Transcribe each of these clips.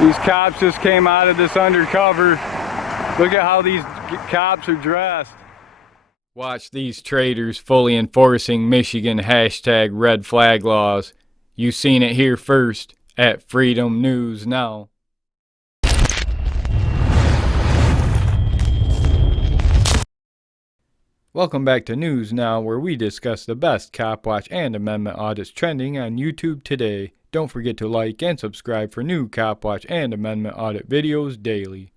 These cops just came out of this undercover. Look at how these cops are dressed. Watch these traitors fully enforcing Michigan #red flag laws. You seen it here first at Freedom News Now. Welcome back to News Now, where we discuss the best cop watch and amendment audits trending on YouTube today. Don't forget to like and subscribe for new cop watch and amendment audit videos daily.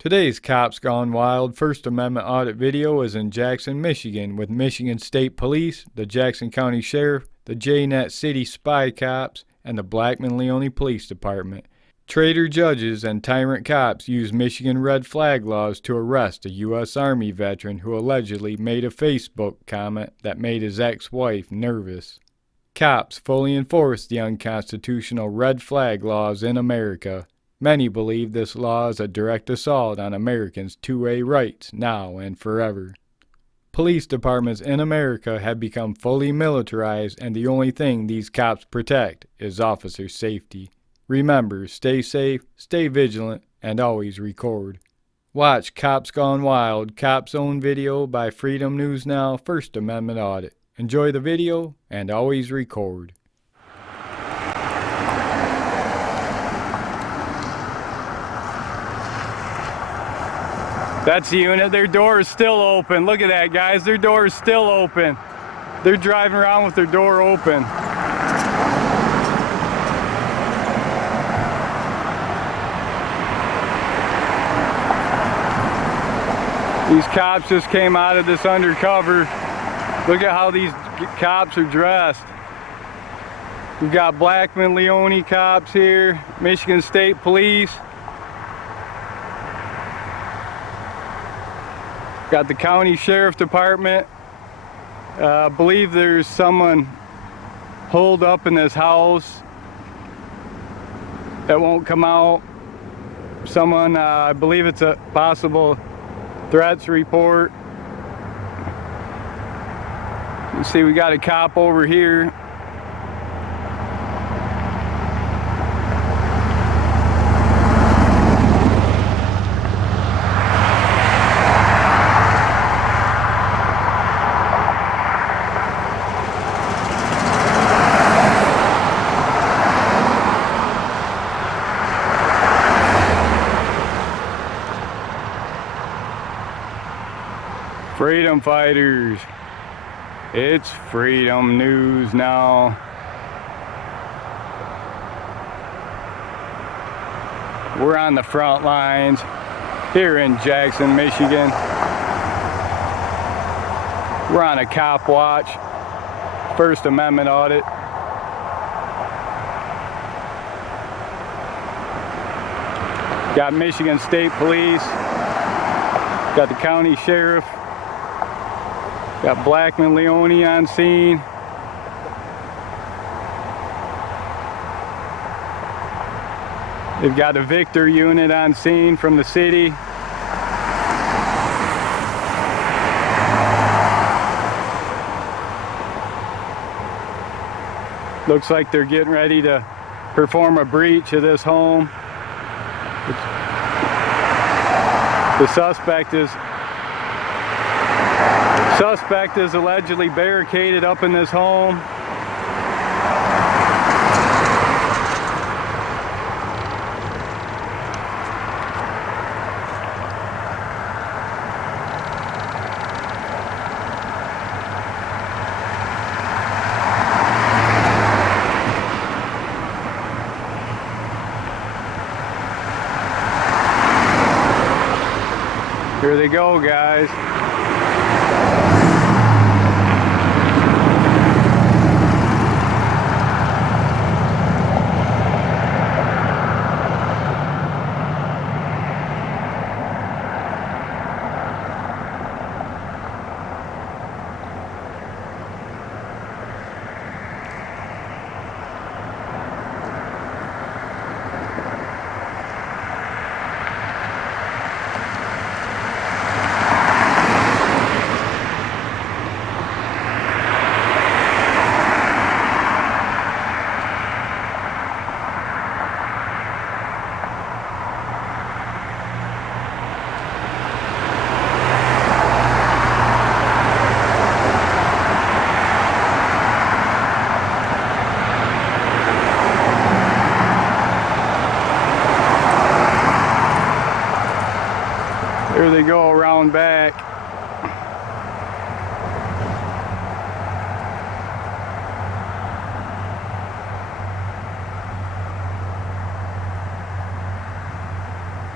Today's Cops Gone Wild First Amendment audit video is in Jackson, Michigan, with Michigan State Police, the Jackson County Sheriff, the JNet City Spy Cops, and the Blackman-Leone Police Department. Traitor judges and tyrant cops used Michigan red flag laws to arrest a U.S. Army veteran who allegedly made a Facebook comment that made his ex-wife nervous. Cops fully enforce the unconstitutional red flag laws in America. Many believe this law is a direct assault on Americans' 2A rights now and forever. Police departments in America have become fully militarized, and the only thing these cops protect is officer safety. Remember, stay safe, stay vigilant, and always record. Watch Cops Gone Wild, Cops Own video by Freedom News Now First Amendment Audit. Enjoy the video and always record. That's the unit. Their door is still open. Look at that, guys. Their door is still open. They're driving around with their door open. These cops just came out of this undercover. Look at how these cops are dressed. We've got Blackman-Leone cops here, Michigan State Police. Got the County Sheriff Department. I believe there's someone holed up in this house that won't come out. Someone, I believe it's a possible threats report. You see, we got a cop over here. Freedom fighters. It's Freedom News Now. We're on the front lines here in Jackson, Michigan. We're on a cop watch, First Amendment audit. Got Michigan State Police, got the County Sheriff, got Blackman-Leone on scene. They've got a Victor unit on scene from the city. Looks like they're getting ready to perform a breach of this home. The suspect is allegedly barricaded up in this home. Here they go, guys.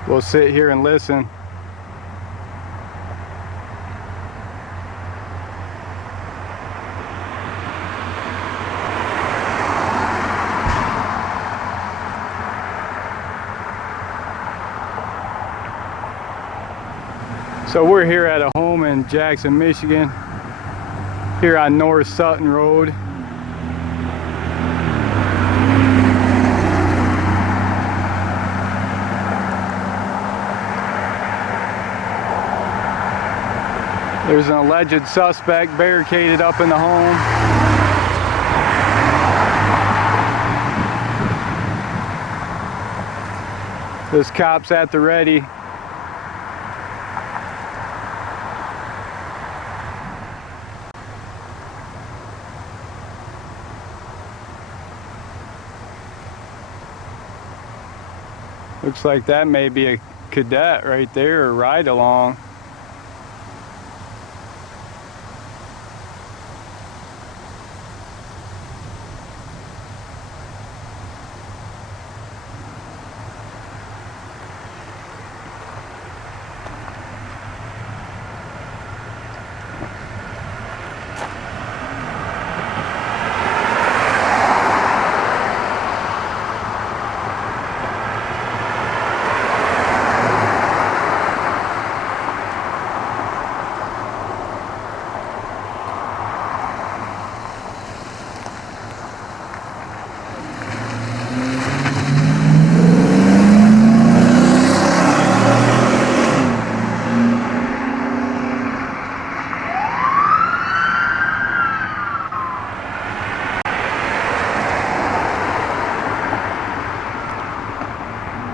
We'll sit here and listen. So we're here at a home in Jackson, Michigan, here on North Sutton Road. There's an alleged suspect barricaded up in the home. This cop's at the ready. Looks like that may be a cadet right there, or ride along.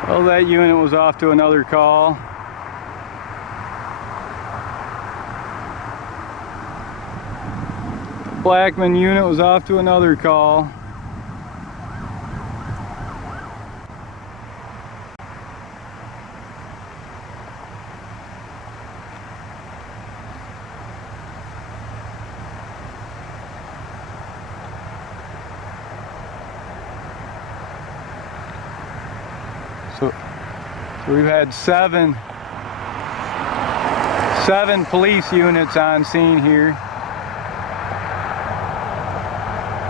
Well, that unit was off to another call. The Blackman unit was off to another call. So we've had seven police units on scene here.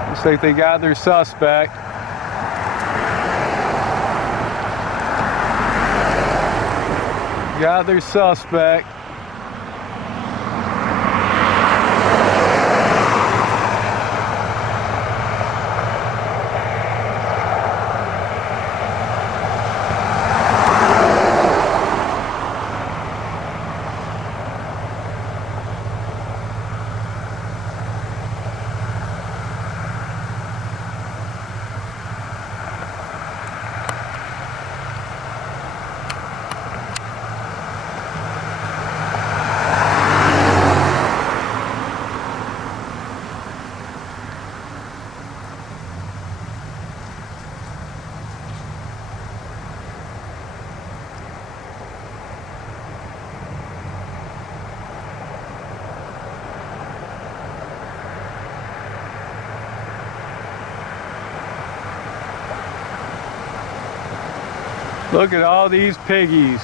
Looks like they got their suspect. Got their suspect. Look at all these piggies.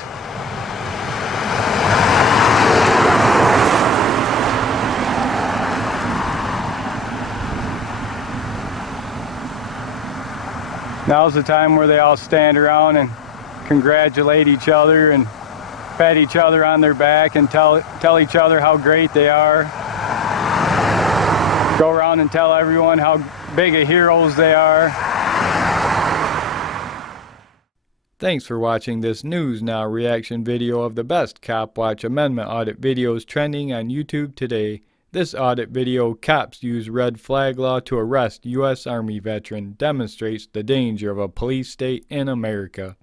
Now's the time where they all stand around and congratulate each other and pat each other on their back and tell each other how great they are. Go around and tell everyone how big of heroes they are. Thanks for watching this News Now reaction video of the best Cop Watch Amendment Audit videos trending on YouTube today. This audit video, Cops Use Red Flag Law to Arrest U.S. Army Veteran, demonstrates the danger of a police state in America.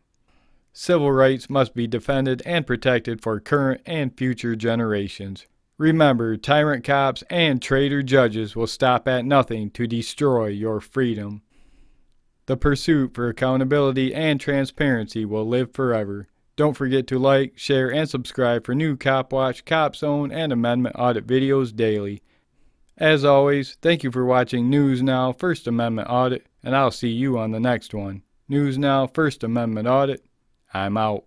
Civil rights must be defended and protected for current and future generations. Remember, tyrant cops and traitor judges will stop at nothing to destroy your freedom. The pursuit for accountability and transparency will live forever. Don't forget to like, share, and subscribe for new Cop Watch, Cop Zone, and Amendment Audit videos daily. As always, thank you for watching News Now First Amendment Audit, and I'll see you on the next one. News Now First Amendment Audit, I'm out.